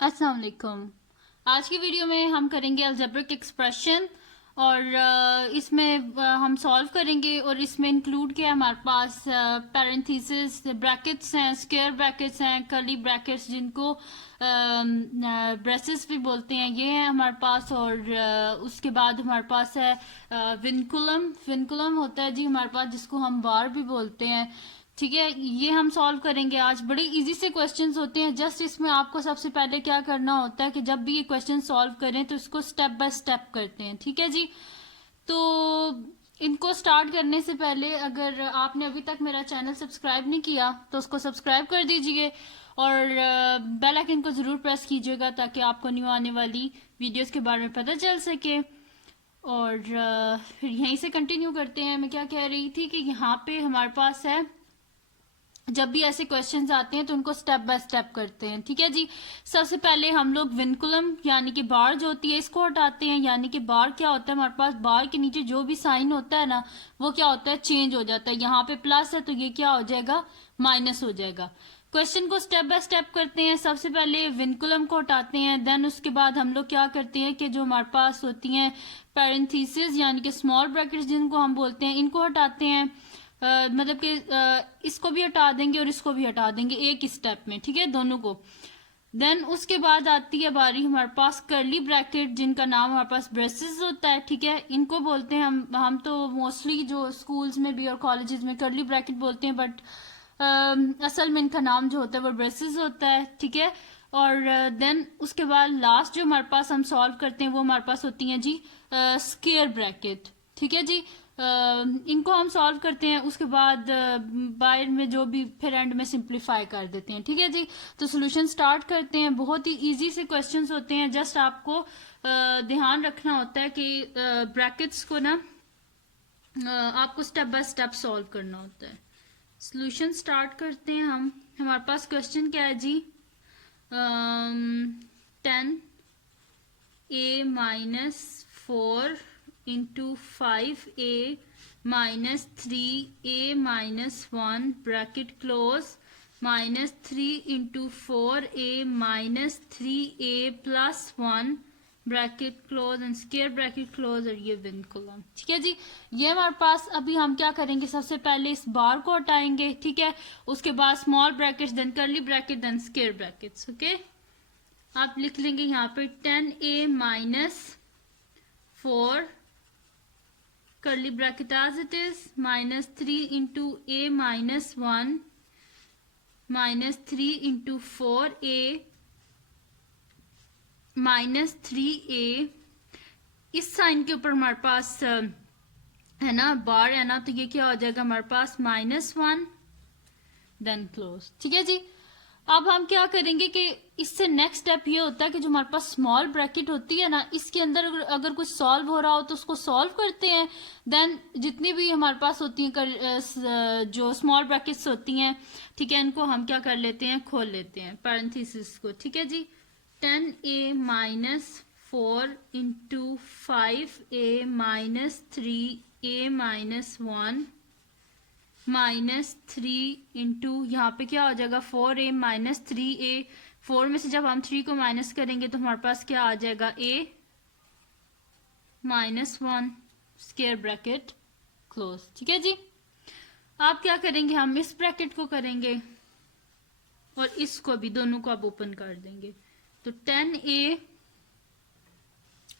अस्सलाम वालेकुम। आज की वीडियो में हम करेंगे अलजेब्रिक एक्सप्रेशन और इसमें हम सॉल्व करेंगे और इसमें इंक्लूड किया है हमारे पास पैरेंथेसिस, ब्रैकेट्स हैं, स्क्वायर ब्रैकेट्स हैं, कर्ली ब्रैकेट्स जिनको ब्रेसेस भी बोलते हैं, ये है हमारे पास। और उसके बाद हमारे पास है विनकुलम। विनकुलम होता है जी हमारे पास जिसको हम बार भी बोलते हैं। ठीक है, ये हम सॉल्व करेंगे आज। बड़े इजी से क्वेश्चंस होते हैं। जस्ट इसमें आपको सबसे पहले क्या करना होता है कि जब भी ये क्वेश्चन सॉल्व करें तो इसको स्टेप बाय स्टेप करते हैं। ठीक है जी, तो इनको स्टार्ट करने से पहले अगर आपने अभी तक मेरा चैनल सब्सक्राइब नहीं किया तो उसको सब्सक्राइब कर दीजिए और बेल आइकन को ज़रूर प्रेस कीजिएगा ताकि आपको न्यू आने वाली वीडियोस के बारे में पता चल सके। और फिर यहीं से कंटिन्यू करते हैं। मैं क्या कह रही थी कि यहाँ पे हमारे पास है, जब भी ऐसे क्वेश्चंस आते हैं तो उनको स्टेप बाय स्टेप करते हैं। ठीक है जी, सबसे पहले हम लोग विनकुलम यानी कि बार जो होती है इसको हटाते हैं। यानी कि बार क्या होता है, हमारे पास बार के नीचे जो भी साइन होता है ना वो क्या होता है, चेंज हो जाता है। यहाँ पे प्लस है तो ये क्या हो जाएगा, माइनस हो जाएगा। क्वेश्चन को स्टेप बाय स्टेप करते हैं। सबसे पहले विनकुलम को हटाते हैं, देन उसके बाद हम लोग क्या करते हैं कि जो हमारे पास होती हैं पैरेंथेसिस यानी कि स्मॉल ब्रैकेट्स जिनको हम बोलते हैं, इनको हटाते हैं। मतलब कि इसको भी हटा देंगे और इसको भी हटा देंगे एक ही स्टेप में। ठीक है, दोनों को। देन उसके बाद आती है बारी हमारे पास कर्ली ब्रैकेट जिनका नाम हमारे पास ब्रेसेस होता है। ठीक है, इनको बोलते हैं हम तो मोस्टली जो स्कूल्स में भी और कॉलेजेस में कर्ली ब्रैकेट बोलते हैं, बट असल में इनका नाम जो होता है वो ब्रेसेस होता है। ठीक है, और देन उसके बाद लास्ट जो हमारे पास हम सॉल्व करते हैं वो हमारे पास होती हैं जी स्क्वायर ब्रैकेट। ठीक है जी, इनको हम सॉल्व करते हैं। उसके बाद बाहर में जो भी फिर एंड में सिंप्लीफाई कर देते हैं। ठीक है जी, तो सोल्यूशन स्टार्ट करते हैं। बहुत ही इजी से क्वेश्चंस होते हैं। जस्ट आपको ध्यान रखना होता है कि ब्रैकेट्स को ना आपको स्टेप बाय स्टेप सॉल्व करना होता है। सोल्यूशन स्टार्ट करते हैं हम। हमारे पास क्वेश्चन क्या है जी, 10a-4 into 5a-3a-1 bracket close minus 3 into 4a-3a+1 bracket close and square bracket close, और ये विनकुलम। ठीक है जी, ये हमारे पास। अभी हम क्या करेंगे, सबसे पहले इस बार को हटाएंगे। ठीक है, उसके बाद small brackets, then curly bracket, then square brackets. Okay, आप लिख लेंगे यहाँ पे 10a-4 curly bracket as it is minus 3 into a-1 minus 3 into 4a-3a। इस साइन के ऊपर हमारे पास है ना बार है ना, तो ये क्या हो जाएगा हमारे पास -1 देन क्लोज। ठीक है जी, अब हम क्या करेंगे कि इससे नेक्स्ट स्टेप ये होता है कि जो हमारे पास स्मॉल ब्रैकेट होती है ना, इसके अंदर अगर कुछ सॉल्व हो रहा हो तो उसको सॉल्व करते हैं। देन जितनी भी हमारे पास होती हैं जो स्मॉल ब्रैकेट्स होती हैं, ठीक है, इनको हम क्या कर लेते हैं, खोल लेते हैं पैरेंथेसिस को। ठीक है जी, 10a-4 इंटू 5a-3a-1 -3 इंटू यहाँ पे क्या हो जाएगा 4a-3a। 4 में से जब हम 3 को माइनस करेंगे तो हमारे पास क्या आ जाएगा, a-1 स्क्वायर ब्रैकेट क्लोज। ठीक है जी, आप क्या करेंगे, हम इस ब्रैकेट को करेंगे और इसको भी, दोनों को आप ओपन कर देंगे। तो 10a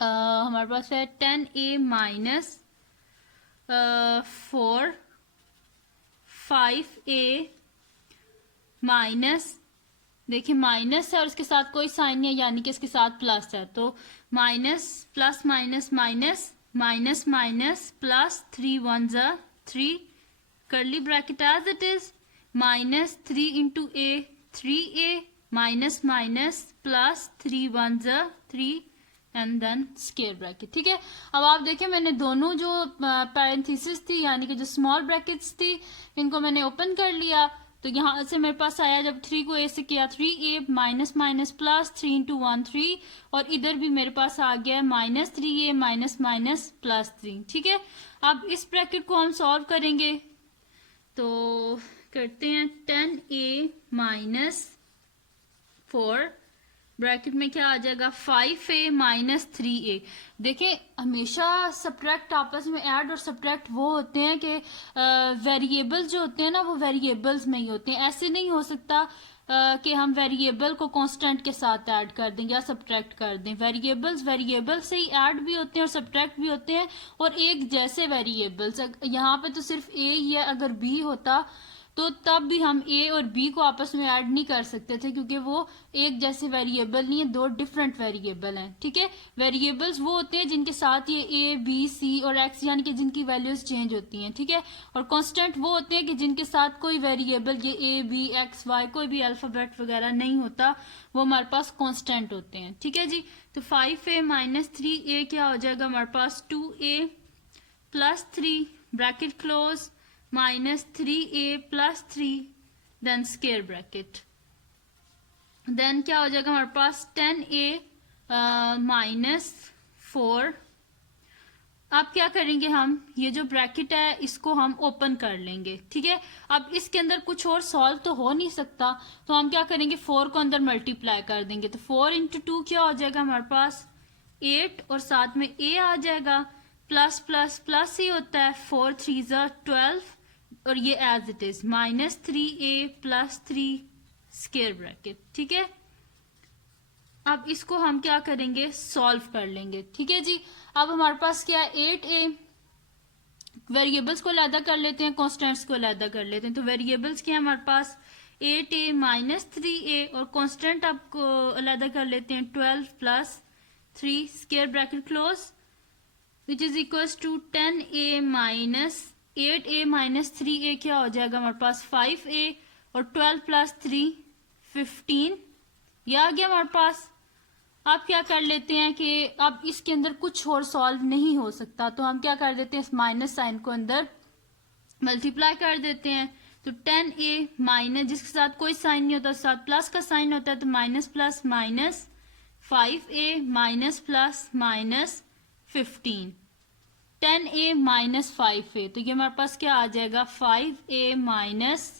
हमारे पास है 10a-4 5a माइनस, देखिए माइनस है और इसके साथ कोई साइन नहीं है यानी कि इसके साथ प्लस है, तो minus plus minus minus minus minus plus 3 1 3 curly bracket as it is minus 3 into a 3a minus minus plus 3 1 3 and then square bracket. ठीक है, अब आप देखें मैंने दोनों जो पैरेंथेसिस थी यानी कि जो स्मॉल ब्रैकेट्स थी इनको मैंने ओपन कर लिया। तो यहाँ से मेरे पास आया, जब 3 को a से किया 3a minus minus plus 3 into 1 3, और इधर भी मेरे पास आ गया है -3a माइनस माइनस प्लस 3। ठीक है, अब इस ब्रैकेट को हम सॉल्व करेंगे तो करते हैं 10a-4 ब्रैकेट में क्या आ जाएगा 5a माइनस 3a। देखें हमेशा सब्ट्रैक्ट आपस में ऐड और सब्ट्रैक्ट वो होते हैं कि वेरिएबल्स जो होते हैं ना वो वेरिएबल्स में ही होते हैं। ऐसे नहीं हो सकता कि हम वेरिएबल को कांस्टेंट के साथ ऐड कर दें या सब्ट्रैक्ट कर दें। वेरिएबल्स वेरिएबल से ही ऐड भी होते हैं और सब्ट्रैक्ट भी होते हैं, और एक जैसे वेरिएबल्स। यहाँ पे तो सिर्फ ए ही है, अगर बी होता तो तब भी हम ए और बी को आपस में ऐड नहीं कर सकते थे, क्योंकि वो एक जैसे वेरिएबल नहीं है, दो डिफरेंट वेरिएबल हैं। ठीक है, वेरिएबल्स वो होते हैं जिनके साथ ये ए बी सी और एक्स यानी कि जिनकी वैल्यूज चेंज होती हैं। ठीक है, और कांस्टेंट वो होते हैं कि जिनके साथ कोई वेरिएबल ये ए बी एक्स वाई कोई भी अल्फाबेट वगैरह नहीं होता, वो हमारे पास कांस्टेंट होते हैं। ठीक है जी, तो 5a माइनस 3a क्या हो जाएगा हमारे पास 2a plus 3 bracket close minus 3a plus 3 then square bracket, then क्या हो जाएगा हमारे पास 10a माइनस 4। अब क्या करेंगे हम, ये जो ब्रैकेट है इसको हम ओपन कर लेंगे। ठीक है, अब इसके अंदर कुछ और सॉल्व तो हो नहीं सकता, तो हम क्या करेंगे 4 को अंदर मल्टीप्लाई कर देंगे। तो 4 इंटू 2 क्या हो जाएगा हमारे पास 8 और साथ में a आ जाएगा, प्लस प्लस प्लस ही होता है, 4 3 12 और ये as it is minus 3a plus 3 square bracket. ठीक है, अब इसको हम क्या करेंगे सॉल्व कर लेंगे। ठीक है जी, अब हमारे पास क्या है 8a, वेरिएबल्स को अलग कर लेते हैं, कांस्टेंट्स को अलग कर लेते हैं। तो वेरिएबल्स क्या है हमारे पास 8a माइनस 3a और कांस्टेंट आपको अलग कर लेते हैं 12 plus 3 square bracket close which is equals to 10a minus 8a minus 3a क्या हो जाएगा हमारे पास 5a और 12 प्लस 3 15, यह आ गया हमारे पास। अब क्या कर लेते हैं कि अब इसके अंदर कुछ और सॉल्व नहीं हो सकता, तो हम क्या कर देते हैं इस माइनस साइन को अंदर मल्टीप्लाई कर देते हैं। तो 10a माइनस जिसके साथ कोई साइन नहीं होता, साथ प्लस का साइन होता है, तो minus plus minus 5a minus plus minus 15, 10a minus 5a, तो ये हमारे पास क्या आ जाएगा 5a माइनस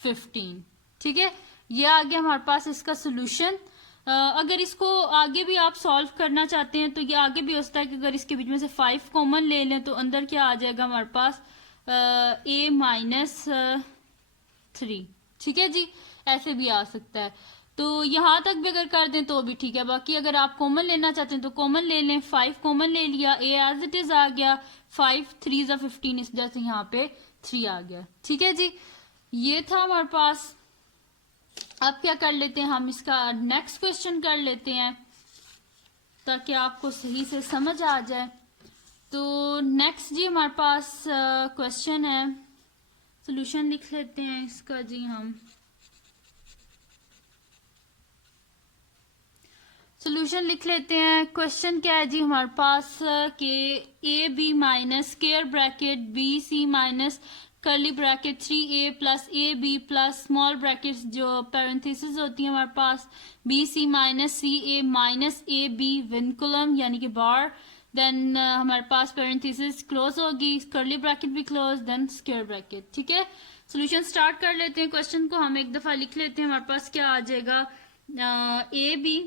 15। ठीक है, ये आ गया हमारे पास इसका सोल्यूशन। अगर इसको आगे भी आप सॉल्व करना चाहते हैं तो ये आगे भी हो सकता है कि अगर इसके बीच में से 5 कॉमन ले लें तो अंदर क्या आ जाएगा हमारे पास a माइनस 3। ठीक है जी, ऐसे भी आ सकता है, तो यहां तक भी अगर कर दें तो भी ठीक है। बाकी अगर आप कॉमन लेना चाहते हैं तो कॉमन ले लें, 5 कॉमन ले लिया, a एज इट इज आ गया, 5 3 15 इस वजह से यहाँ पे 3 आ गया। ठीक है जी, ये था हमारे पास। अब क्या कर लेते हैं हम इसका नेक्स्ट क्वेश्चन कर लेते हैं ताकि आपको सही से समझ आ जाए। तो नेक्स्ट जी हमारे पास क्वेश्चन है, सॉल्यूशन लिख लेते हैं इसका जी। हम सॉल्यूशन लिख लेते हैं। क्वेश्चन क्या है जी हमारे पास कि A B minus square bracket B C minus curly bracket 3a plus A B plus small brackets जो पैरेंथेसिस होती है हमारे पास B C minus C A minus A B vinculum यानी कि बार, देन हमारे पास पैरेंथेसिस क्लोज होगी, कर्ली ब्रैकेट भी क्लोज, देन स्क्वायर ब्रैकेट। ठीक है, सॉल्यूशन स्टार्ट कर लेते हैं। क्वेश्चन को हम एक दफा लिख लेते हैं। हमारे पास क्या आ जाएगा A B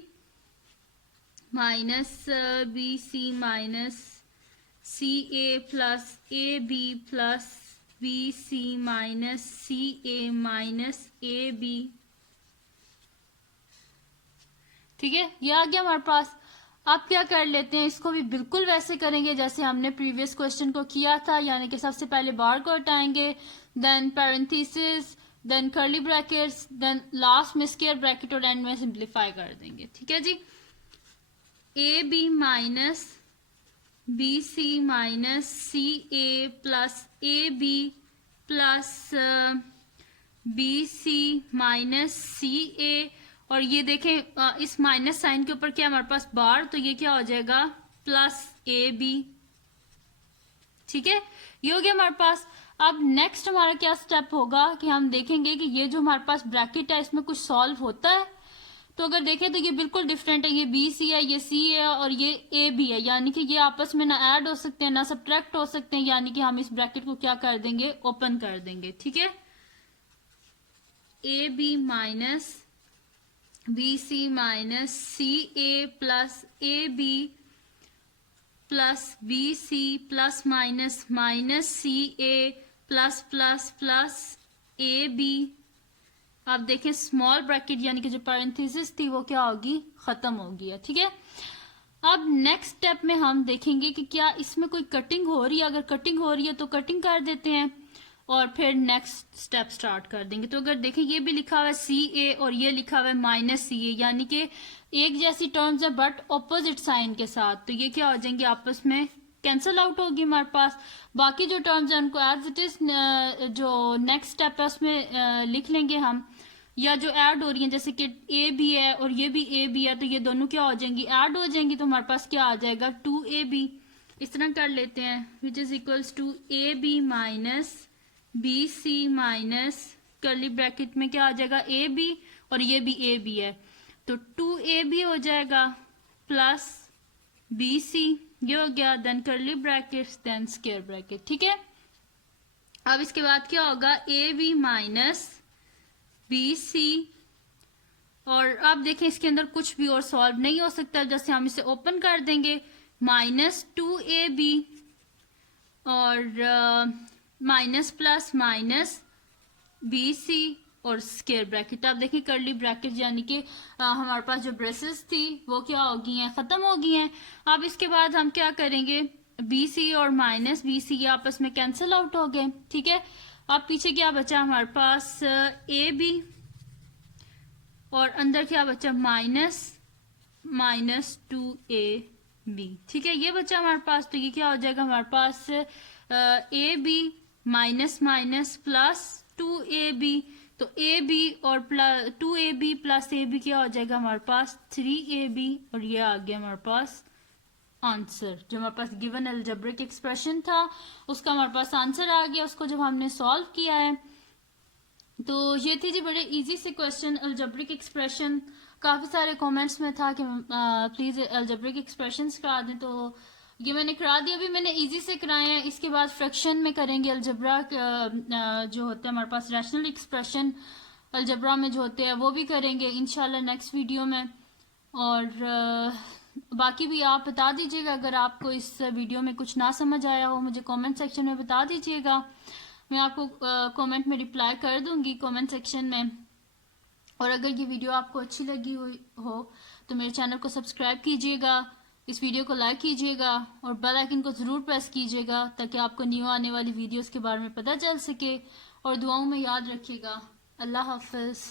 minus B C minus C A plus A B plus B C minus C A minus A B. ठीक है, ये आ गया हमारे पास। अब क्या कर लेते हैं, इसको भी बिल्कुल वैसे करेंगे जैसे हमने प्रीवियस क्वेश्चन को किया था, यानी कि सबसे पहले बार को हटाएंगे, then parenthesis, then curly brackets, then last में स्क्वायर ब्रैकेट और एंड में सिंप्लीफाई कर देंगे। ठीक है जी, A B minus B C minus C A plus A B plus B C minus C A, और ये देखें इस माइनस साइन के ऊपर क्या हमारे पास बार, तो ये क्या हो जाएगा प्लस ए बी। ठीक है, ये हो गया हमारे पास। अब नेक्स्ट हमारा क्या स्टेप होगा कि हम देखेंगे कि ये जो हमारे पास ब्रैकेट है इसमें कुछ सॉल्व होता है। तो अगर देखें तो ये बिल्कुल डिफरेंट है, ये बी सी है, ये सी है और ये ए बी है, यानी कि ये आपस में ना ऐड हो सकते हैं ना सब्ट्रैक्ट हो सकते हैं, यानी कि हम इस ब्रैकेट को क्या कर देंगे ओपन कर देंगे। ठीक है, A B minus B C minus C A plus A B plus B C plus minus minus C A plus plus plus A B. आप देखें स्मॉल ब्रैकेट यानी कि जो पैरेंथेसिस थी वो क्या होगी, खत्म होगी है। ठीक है, अब नेक्स्ट स्टेप में हम देखेंगे कि क्या इसमें कोई कटिंग हो रही है। अगर कटिंग हो रही है तो कटिंग कर देते हैं और फिर नेक्स्ट स्टेप स्टार्ट कर देंगे। तो अगर देखें ये भी लिखा हुआ है सी ए और ये लिखा हुआ है माइनस सी ए, यानी कि एक जैसी टर्म्स है बट ऑपोजिट साइन के साथ, तो ये क्या हो जाएंगे, आपस में कैंसिल आउट होगी हमारे पास। बाकी जो टर्म्स है उनको एज इट इज जो नेक्स्ट स्टेप है उसमें लिख लेंगे हम, या जो ऐड हो रही है जैसे कि ए भी है और ये भी ए भी है, तो ये दोनों क्या हो जाएंगी, ऐड हो जाएंगी। तो हमारे पास क्या आ जाएगा, 2ab। इस तरह कर लेते हैं, which is equals to A B minus B C minus curly bracket में क्या आ जाएगा, ए बी और ये भी ए बी है, तो 2ab हो जाएगा प्लस बी सी, ये हो गया, then curly brackets then square bracket. ठीक है, अब इसके बाद क्या होगा, A B minus B C, और अब देखें इसके अंदर कुछ भी और सॉल्व नहीं हो सकता, जैसे हम इसे ओपन कर देंगे, माइनस 2ab और minus plus minus B C और स्क्वायर ब्रैकेट। आप देखिए कर्ली ब्रैकेट यानी कि हमारे पास जो ब्रेसेस थी वो क्या हो गई हैं, खत्म हो गई हैं। अब इसके बाद हम क्या करेंगे, बी सी और माइनस बी सी आपस में कैंसिल आउट हो गए। ठीक है, अब पीछे क्या बचा हमारे पास, ए बी और अंदर क्या बचा, माइनस माइनस 2ab। ठीक है, ये बचा हमारे पास, तो ये क्या हो जाएगा हमारे पास, A B minus minus plus 2ab, तो ए बी और plus 2ab plus A B क्या हो जाएगा हमारे पास, 3ab, और ये आ गया हमारे पास आंसर। जो हमारे पास गिवन अलजेब्रिक एक्सप्रेशन था उसका हमारे पास आंसर आ गया, उसको जब हमने सॉल्व किया है। तो ये थी जी बड़े इजी से क्वेश्चन, अलजेब्रिक एक्सप्रेशन। काफ़ी सारे कमेंट्स में था कि प्लीज़ अलजेब्रिक एक्सप्रेशंस करा दें, तो ये मैंने करा दिया। अभी मैंने इजी से कराए हैं, इसके बाद फ्रैक्शन में करेंगे अलजेब्रा जो होता है हमारे पास रैशनल एक्सप्रेशन अलजेब्रा में जो होते हैं वो भी करेंगे इंशाल्लाह नेक्स्ट वीडियो में। और बाकी भी आप बता दीजिएगा, अगर आपको इस वीडियो में कुछ ना समझ आया हो मुझे कमेंट सेक्शन में बता दीजिएगा, मैं आपको कमेंट में रिप्लाई कर दूंगी कमेंट सेक्शन में। और अगर ये वीडियो आपको अच्छी लगी हुई हो तो मेरे चैनल को सब्सक्राइब कीजिएगा, इस वीडियो को लाइक कीजिएगा और बेल आइकन को ज़रूर प्रेस कीजिएगा ताकि आपको न्यू आने वाली वीडियोस के बारे में पता चल सके। और दुआओं में याद रखिएगा। अल्लाह हाफिज़।